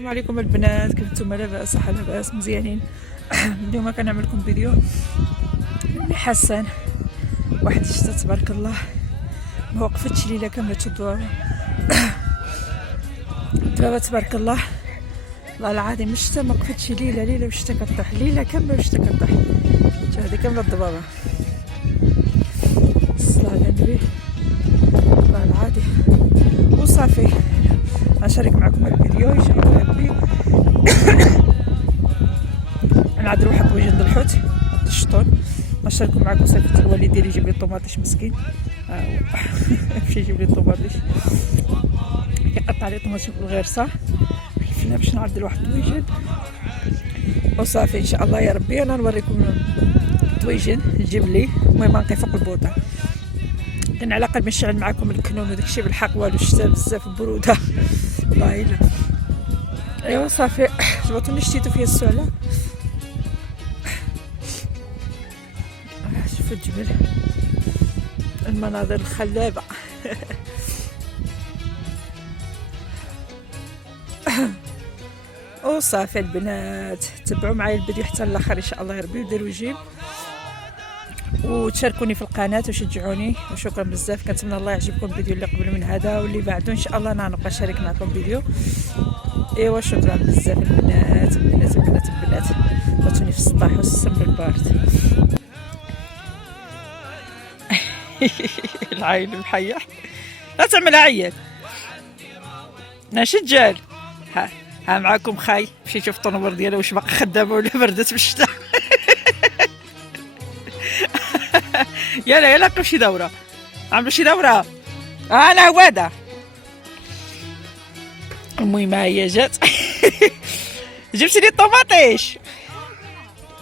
السلام عليكم البنات، كيف نتوما؟ لاباس؟ صحه لاباس؟ مزيانين؟ اليوم كنعمل لكم فيديو حسن واحد الشتا تبارك الله، ما وقفتش ليله كامله الدوار. دابا تبارك الله والله العظيم الشتا ما وقفتش ليله والشتا كطيح، ليله كامله والشتا كطيح. شوف هذه كامله الضبابه، الصلاه على النبي والله العظيم. وصافي غنشارك معكم الفيديو ان شاء الله ربي. انا عاد نروح طويجين الحوت الشطون، غنشارك معكم. صيفط الوالد ديالي يجيب لي الطوماطيش مسكين، مشى يجيب لي الطوماطيش، كيقطع لي الطوماطيش بالغرسه، حلفنا باش نعرض لواحد طويجين. وصافي ان شاء الله يا ربي انا نوريكم طويجين نجيب لي. المهم غنقي فوق البوطه، كان على قلبي نشعل معكم الكنون وداكشي بالحق، والو الشتا بزاف بروده والله الا. ايوا صافي جبتوني شتيتو فيها السعله. شوفوا الجبل، المناظر الخلابه. وصافي البنات تبعوا معايا الفيديو حتى الاخر ان شاء الله يا ربي، وديروا جيم وتشاركوني في القناه وشجعوني، وشكرا بزاف. كنتمنى الله يعجبكم الفيديو اللي قبل من هذا واللي بعده ان شاء الله انا نبقى نشارك معكم فيديو. ايوا شكرا بزاف البنات البنات البنات البنات، بغيتوني في السطاح والسم بالبارد. العايل محيح، لا تعمل عيل ناشجال. ها معاكم خاي، مشيت شوف الطنوبر ديالها واش باقي خدامه ولا بردت بالشتا. يلا قف شي دوره، عملوا شي دوره. انا هواده. المهم هي جات. جبتي لي الطوماطيش،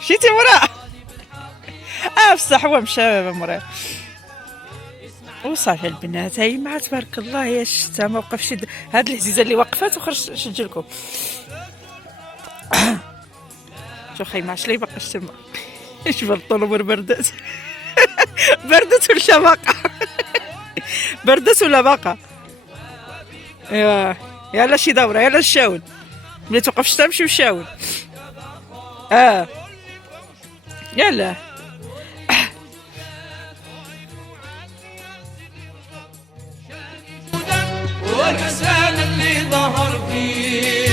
مشيتي وراه. بصح هو مشى مراه. وصافي البنات هاي مع تبارك الله يا الشتا ما وقفش. هاد الهزيزه اللي وقفات وخرج نشد لكم. شوف خاي ماش لي باقاش تما. شوف الطنوبر بردت. بردت ولا باقا؟ بردت ولا باقا؟ ايوا يلا شي دوره، يلا الشاول ملي توقفش تمشي والشاول. يلا. والحسان اللي ظهر فيه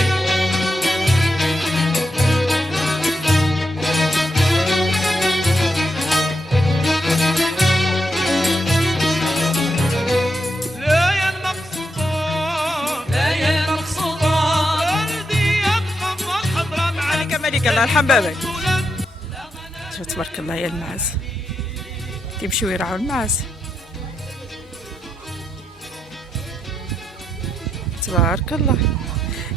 لا يا المقصودون، لا يا المقصودون، وردي يبقى الحضرة معك ملك الله يرحم بابك. شوف تبارك الله يا المعز، كيمشيو يرعاو المعز تبارك الله.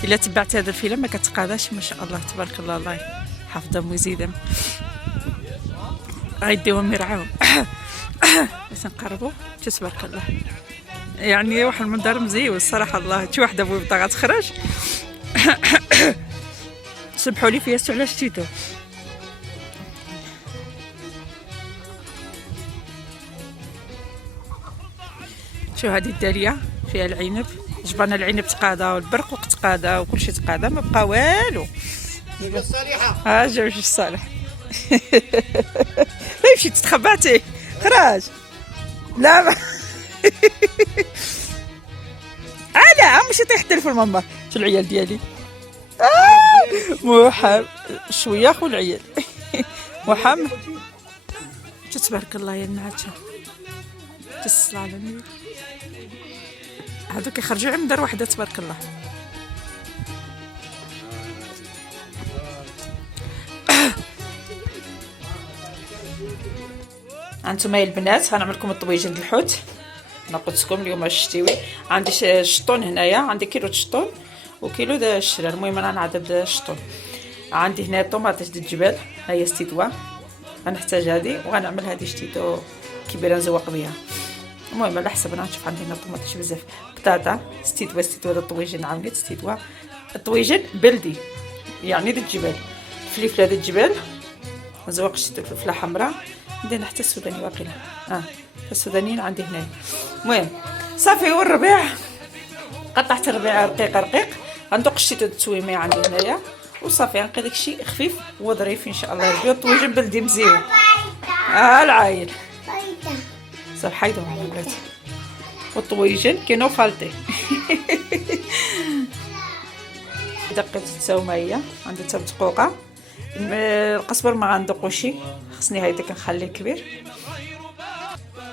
الا تبعت هذا الفيلم ما كتقاداش ما شاء الله تبارك الله، الله يحفظهم ويزيدهم. غيديوهم يرعاو. باش نقربوا تبارك الله، يعني واحد المنظر مزيون الصراحه. الله شي وحده بغا غتخرج. سمحوا لي فيها السعله شتيتو. شو هذه الداليه فيها العنب، جبرنا العنب تقادا والبرق وتقادا وكل شيء تقادا، ما بقى والو. جوج الصريحة. جوج الصالح. مشيت تخبعتي خراج. لا ما. لا مشي طيح التليفون ماما. شو العيال ديالي؟ محمد شويه خو العيال. محمد تبارك الله يا النعاتة، تصلى على النبي. هادو كيخرجوا من دار وحده تبارك الله. هانتوما يا البنات غنعمل لكم الطويجين د الحوت. انا قلت لكم اليوم الشتوي عندي الشطون هنايا، عندي كيلو الشطون وكيلو د الشرا. المهم انا نعدد الشطون. عندي هنا طوماطيش د الجبل، ها هي ستيتوا، غنحتاج هذه وغنعمل هذه شتيتو كبيره نزوق بها. المهم على حسب انا نشوف عندي هنا طوماطيش بزاف. بطاطا ستيتوا د الطويجين، عاونيت ستيتوا الطويجين بلدي يعني د الجبل. فلفله د الجبل نزوق شتيتو الفلفله حمراء، عندنا حتى السوداني واقيلا. السودانيين عندي هنا. المهم صافي والربيع قطعت الربيع رقيق رقيق، غندوق الشيتو التويمي عندي هنايا وصافي. غنقي داكشي خفيف وظريف ان شاء الله ربي. والطويجن بلدي مزيان. العايل صافي حيدو ولاتي. والطويجن كاينو خالتي. دقيت التوميه عندي حتى بدقوقه. القزبر ما غندوقوشي، خصني هيدا كنخليه كبير.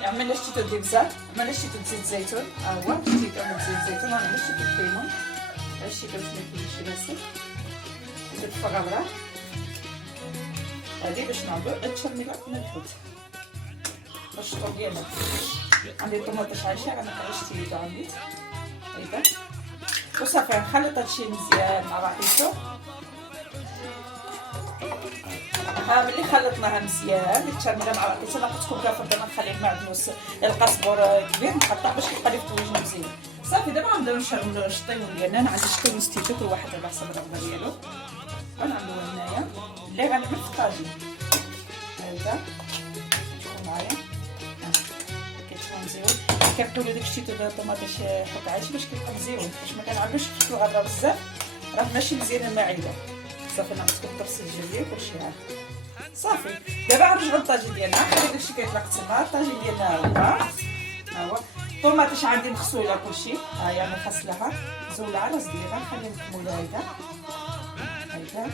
عملنا الشيتو ديال بزاف، عملنا الشيتو زيت الزيتون. هو الشيتو من زيت الزيتون، عملنا الشيتو الكيمون، الشيتو باش ما يكونش باسل. درت الفغابره هادي باش نعملو التشرميله من الحوت. الشطور ديالنا عندي طوماطيش عايشه، انا عشتي عندي هيدا وصافي. نخلط هادشي مزيان مع بعضياتو. ملي خلطناها مزيان التشرميله مع بعضياتها ناخذ كوكا فضل نخليه معدنوس القزبر كبير نقطع باش يبقى لي الطويجن مزيان. صافي دابا غنبداو نشرملو الشطيون ديالنا. انا عندي شطيون ستيتو كل واحد على حسب الرغبه ديالو. غنعملوه هنايا اللي غنعمل في الطاجين. هذا شوفوا معايا كيتشوف مزيون. كنقولوا داك الشيء تاع الطوماطيش حط عايش باش كيبقى مزيون، باش ما كنعملوش في الغرة بزاف راه ماشي مزيان المعده. صافي نعطيكم التفصيل ديالي كلشي عارف. صافي دابا غنرجعوا للطاجين ديالنا. خلي داكشي كيطلق تما. الطاجين ديالنا ها هو الطوماطيش عندي مغسوله كلشي. ها هي انا غسلاها زوله على صغيره. نخلي نكملوا هيدا هيدا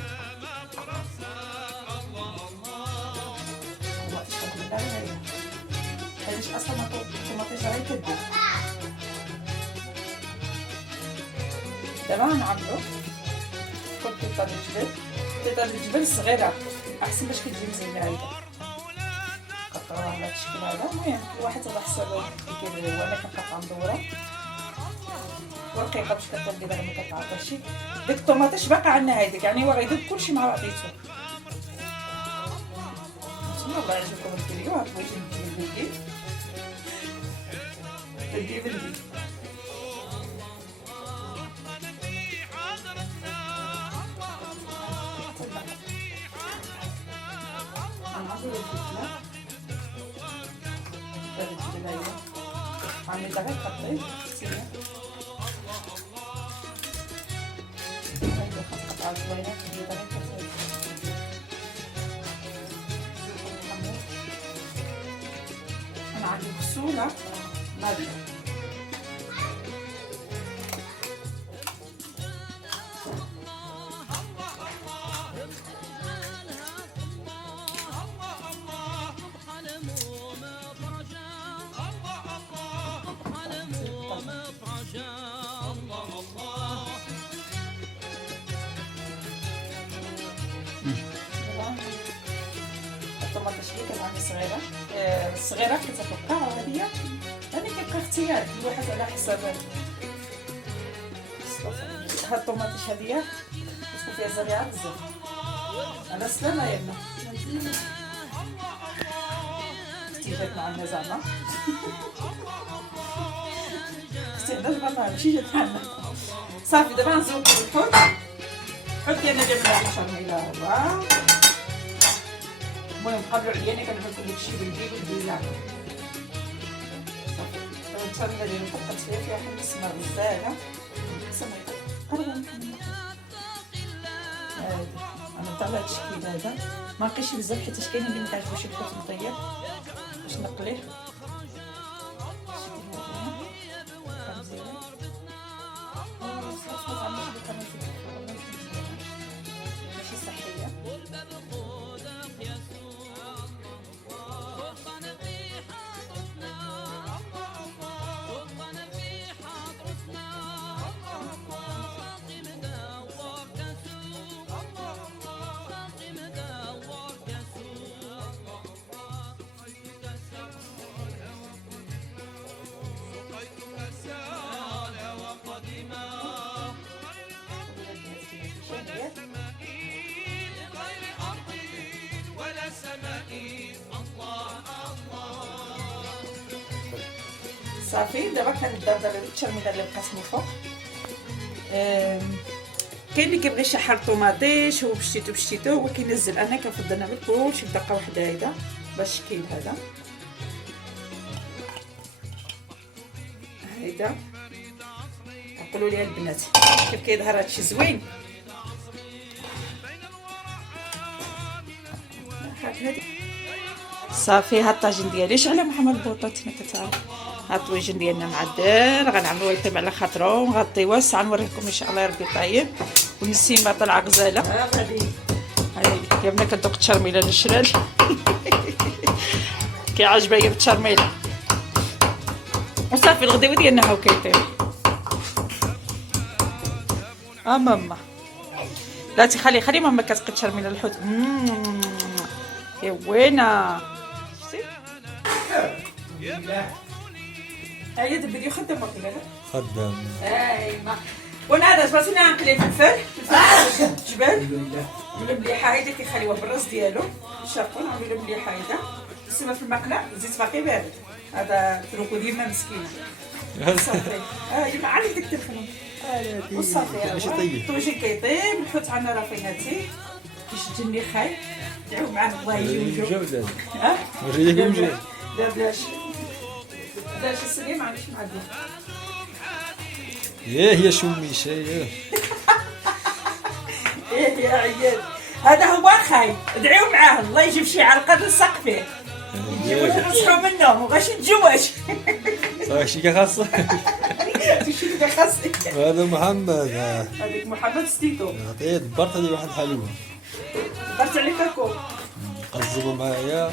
هاديش اصلا الطوماطيش راهي كدير. دابا غنعملو كل قطعه الجبل. قطعه الجبل صغيره احسن باش كتجي مزيانه. هايدا قطعوها على هاد الشكل هذا. المهم كل واحد على حسابو كيدير. وانا كنقطع مدوره ورقيقه باش كتولي دابا ما كتعطيش. ديك الطوماطيش باقا عندنا هايديك، يعني هو غيذوب كلشي مع بعضياتو. الله يعجبكم الفيديو. ها بغيتي بلدي بلدي بلدي. غنعصرو الفلفله هادي الجبلايه عاملين دغيا قطعي سيريا. هايدا قطعه زوينه كندير دغيا كتسير. انا عندي بسوله ماليه. الطوماطيش اللي كانت عندي صغيره الصغيره كتتوقع هذه يعني كيبقى اختيار كل واحد على حسب. هاد الطوماطيش هذه كتكون فيها زريعه بزاف. انا سلامه يما اختي جات معنا زعما. اختي عندها ما ماشي جات معنا. صافي دابا نزوقو الحوت. الحوت ديالنا جبنا هاد الشرميله هو. المهم قبل عليا انا كنعمل كل شيء بالبيض والبيزا. صافي الشرميله ديالي فقط فيها حبه سمر غزاله. سميت قريبا هادي انا طلع هاد الشكل هذا. ما نقيش بزاف حيت كاين اللي مكيعجبوش الحوت مطيب باش نقليه. ماشي صحيه. صافي دابا كندردر التشرميله اللي بقات من الفوق. كاين اللي كيبغي يشحر طوماطيش وبشتيتو بشتيتو وكينزل. انا كنفضل نعمل كلشي بدقه واحده هيدا باش الشكل هذا. هيدا قولوا لي البنات كيف كيظهر هادشي زوين. صافي ها الطاجين ديالي شعله محمد البوطات هنا كتعرف. ها الطويجين ديالنا معدل غنعملو يطيب على خاطرو ونغطيوه الساعه نوريكم ان شاء الله يا ربي طايب. والنسيمه طالعه غزاله. هاي يا بنا كندوق التشرميله للشلال. كيعجبها هي بالتشرميله. وصافي الغديوه ديالنا هاو كيطيب. ماما لا خلي ماما كتقي التشرميله الحوت. يا وينه شتي. هاي الفيديو خدام ولا خدام. ايوا وانا هذا جبرتنا نقلي فلفل الجبل ولا مليحه هيدا كيخليوه بالراس ديالو شافو نعملو له مليحه هيدا نسيبها في المقله الزيت باقي بارد. هذا تروكو ديما مسكينه صافي. ما عرفت ديك التلفون وصافي. الطوجين كيطيب الحوت عندنا راه فيناتي كيشد النخاي دعيو معاه الله يجوجو. وريني وجهي. لا بلاش السليم ما عنديش معدل. هي شوميشه يا عيال هذا هو خاي ادعيو معاه الله يجيب شي علقه تلصق فيه يجيبو نصحو منه وغاش يتزوج. صافي شي خاصه شي اللي خاصك. هذا محمد. هذيك محمد ستيتو عطيه دبرت هذه واحد حلوه درت عليك كاكو قزبوا معايا.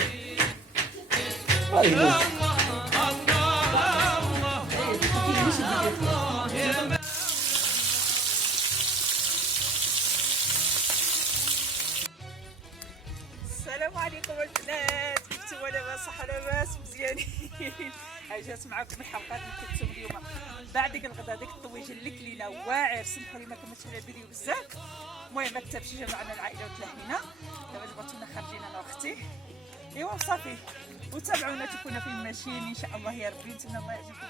السلام عليكم البنات كيف نتوما لاباس صحه لاباس مزيانين. هاي جات معكم الحلقات اللي كنتو اليوم بعد ديك الغدا ديك الطويجين اللي كلينا واعر. سمحوا لي ما كملتش على الفيديو بزاف. المهم ما كتبش جمعنا العائله وتلاحينا دابا جبرتونا خارجين انا واختي. ايوا صافي وتابعونا تكونوا فين ماشيين ان شاء الله يا ربي. نتمنى الله يعجبكم.